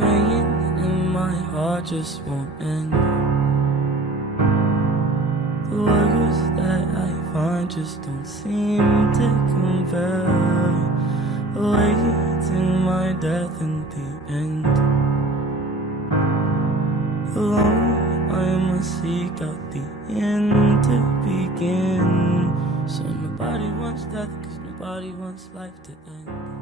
pain in my heart just won't end. The words that I find just don't seem to compare, awaiting my death in the end. Alone I must seek out the end to begin. So nobody wants death, 'cause nobody wants life to end.